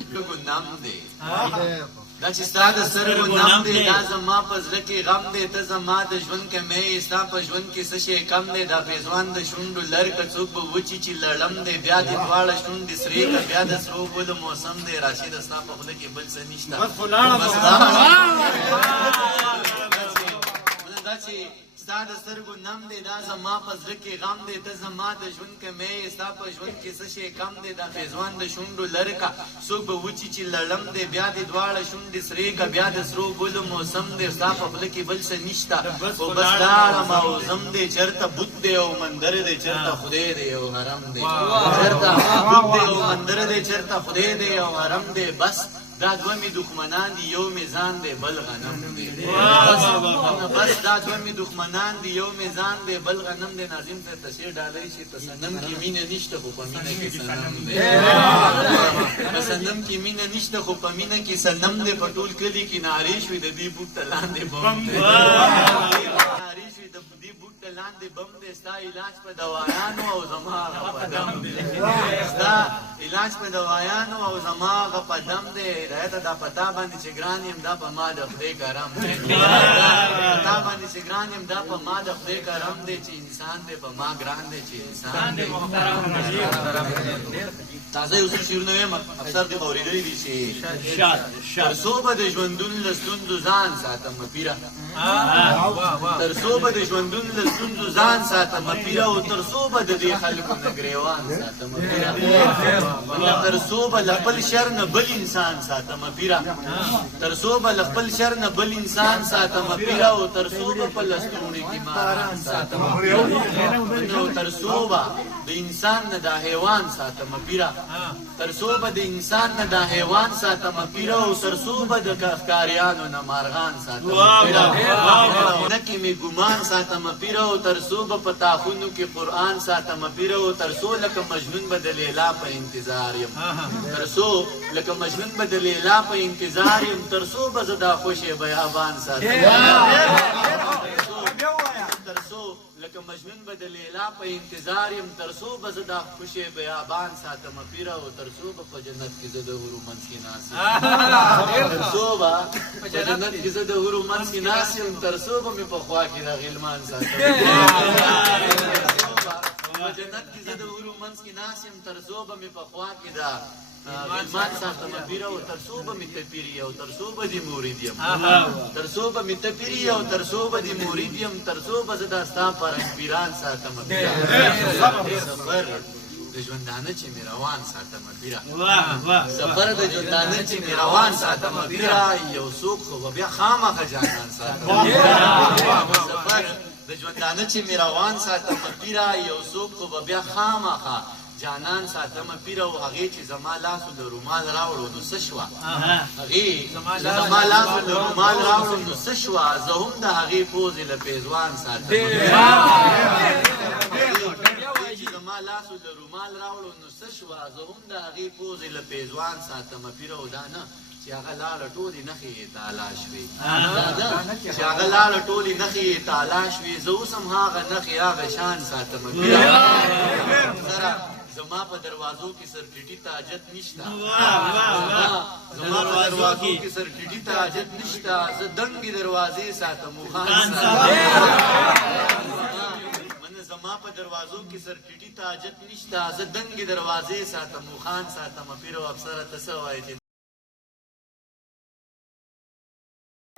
سترګو نم دی دا چې ستا د سترګو نم دی دا زما په زړه کې غم دی ته زما د ژوند کې مې ستا په ژوند کې څه شی کم دی دا پېزوان د شونډو لر که څوک به وچي چې لړم دی بیا دې دواړه شونډې سرې که بیا د سرو ګلو موسم دی راشده ستا په خوله کې بل څه نشته دا چې ستا د سترګو نم دی دا زما په زړه کې غم دی ته زما د ژوند کې مې ستا په ژوند کې څه شی کم دی دا پېزوان د شونډو لرې که څوک به وچي چې لړم دی بیا دې دواړه شونډې سرې که بیا د سرو ګلو موسم دی ستا په خوله کې بل څه نشته خو بس لاړم او زم دی چېرته بت دی او مندر دی چېرته خدای دی او حرم دی چېرته بت دی او مندر دی چېرته خدای دی او حرم دی بس دا دوه مې دښمنان دي یو مې ځان دی بل غنم دی بس دا دوه مې دښمنان دي یو مې ځان دی بل غنم دی ناظم ته تشې ډالۍ شي په صنم کې مینه نشته خو په مینه کې صنم دی په صنم کې مینه نشته خو په مینه کې صنم دی په ټول کلي کې نارې شوې د دې بوټ ته لاندې بم دی نارې شوې د دې بوټ ته لاندې بم دی ستا علاج په دوایانو او زما هغه په دم دی ستا علاج په دوایانو او زما هغه په دم دی هدایته دا پتا باندې چې ګران یم دا په ما د خدای کرم دی پتا باندې چې ګران یم دا په ما د خدای کرم دی چې انسان دی په ما ګران دی چې انسان دی تازه یو څه شعرونه وایم افسر دې اورېدلی دي چې تر څو به د ژوندون له ستونزو ځان ساتم پیره تر څو به د ژوندون له ستونزو ځان ساتم پیره او تر څو به د دې خلکو نه ګریوان ساتم پیره تر څو به له خپل شر نه بل انسان ساتم پیره تر څو به له خپل شر نه بل انسان ساتم پیره او تر څو به په لستوڼي کې ماران ساتم نو تر څو به د انسان نه دا حیوان ساتم پیره تر څو به د انسان نه دا حیوان ساتم پیره او تر څو به د ښکاریانو نه مارغان ساتم پیره نه کې مې ګمان ساتم پیره او تر څو به په تاخونو کې قرآن ساتم پیره او تر څو لکه مجنون به د لیلا په انتظار یم تر څو لکه مجنون به د لیلا په انتظار یم تر څو به زه دا خوشې بیابان ساتم تر څو لکه مجنون به د لیلا په انتظار یم تر څو به زه دا خوشې بیابان ساتم پیره او تر څو به په جنت کې زه د حورو منځ کې ناست یم تر څو به په جنت کې زه د حورو منځ کې ناست یم تر څو به مې په خوا کې د غلمان ساتم په جنت کې زه د حورو منځ کې ناست یم تر څو به مې په خوا کې د غلمان ساتم پیره او تر څو به مې تپیري او تر څو به دې مرید یم تر څو به مې تپیري او تر څو به دې مرید یم تر څو به زه دا ستا پرنګ پیران ساتم سفر د ژوندانه چې مې روان ساتم پیره سفر د ژوندانه چې مې روان ساتم پیره یو څوک خو به بیا خامخا جانان ساتم سفر د ژوندانه چې مې روان ساتم پیره یو څوک خو به بیا خامخا جانان ساتم پیره او هغې چې زما لاسو د رومال راوړو نو څه شوه هغې زما لاسو د رومال راوړو نو څه شوه زه هم د هغې پوزې له پېزوان ساتم زما لاسو د رومال راوړو نو څه شوه زه هم د هغې پوزې له پېزوان ساتم پیره او دا نه چې هغه لاړه ټولې نښې یې تالا شوې چې هغه لاړه ټولې نښې یې تالا شوې زه اوس هم هغه نښې هغه شان ساتم پیره زما په دروازو کې سرټیټي ته حاجت نشته زما په دروازو کې سرټیټي ته حاجت نشته زه دنګې دروازې ساتم خان زما په دروازو کې سرټیټي ته حاجت نشته زه دنګې دروازې ساتم خان ساتم پیرو افسره ته څه وایې چې